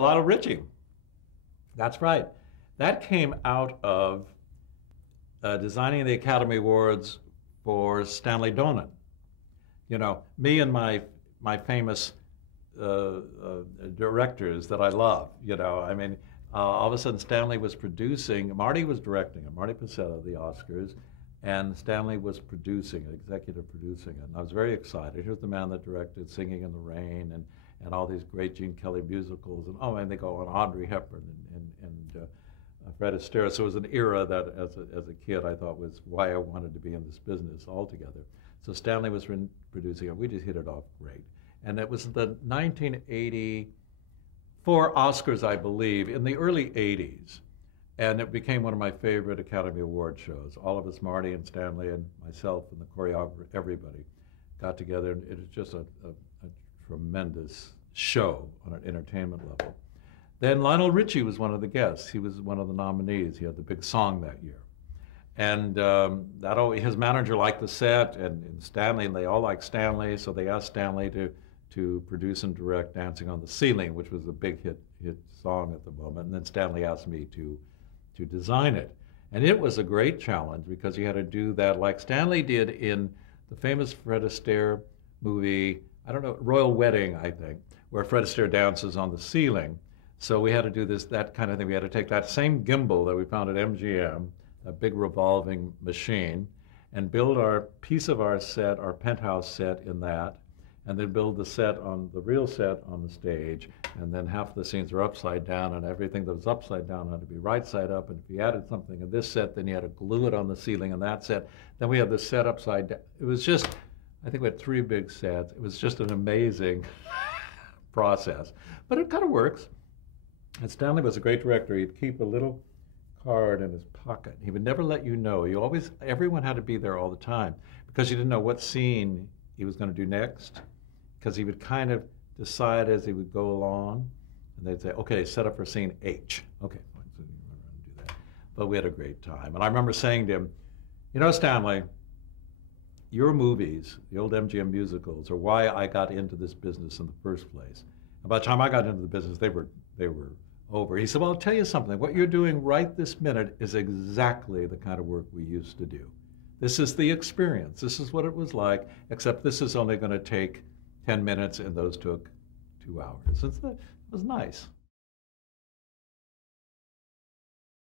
Lionel Richie. That's right. That came out of designing the Academy Awards for Stanley Donen. You know, me and my famous directors that I love. You know, I mean, all of a sudden Stanley was producing. Marty was directing it. Marty Pacetta, the Oscars, and Stanley was producing, executive producing it. And I was very excited. Here's the man that directed Singing in the Rain and all these great Gene Kelly musicals, and oh, and they go on Audrey Hepburn and Fred Astaire. So it was an era that, as a kid, I thought was why I wanted to be in this business altogether. So Stanley was producing it. We just hit it off great. And it was the 1984 Oscars, I believe, in the early 80s. And it became one of my favorite Academy Award shows. All of us, Marty and Stanley and myself and the choreographer, everybody got together. And it was just a tremendous show on an entertainment level. Then Lionel Richie was one of the guests. He was one of the nominees. He had the big song that year. And his manager liked the set, and Stanley, and they all liked Stanley, so they asked Stanley to produce and direct Dancing on the Ceiling, which was a big hit song at the moment. And then Stanley asked me to design it. And it was a great challenge because you had to do that like Stanley did in the famous Fred Astaire movie, I don't know, Royal Wedding, I think, where Fred Astaire dances on the ceiling. So we had to do that kind of thing. We had to take that same gimbal that we found at MGM, a big revolving machine, and build our piece of our set, our penthouse set in that, and then build the real set on the stage, and then half the scenes are upside down, and everything that was upside down had to be right side up, and if you added something in this set, then you had to glue it on the ceiling in that set. Then we had the set upside down. It was just, I think we had 3 big sets. It was just an amazing process, but it kind of works. And Stanley was a great director. He'd keep a little card in his pocket. He would never let you know. Everyone had to be there all the time because you didn't know what scene he was going to do next, because he would kind of decide as he would go along, and they'd say, okay, set up for scene H. Okay, fine, so you run around and do that. But we had a great time. And I remember saying to him, you know, Stanley, your movies, the old MGM musicals, are why I got into this business in the first place. And by the time I got into the business, they were over. He said, well, I'll tell you something. What you're doing right this minute is exactly the kind of work we used to do. This is the experience. This is what it was like, except this is only going to take 10 minutes, and those took 2 hours. It was nice.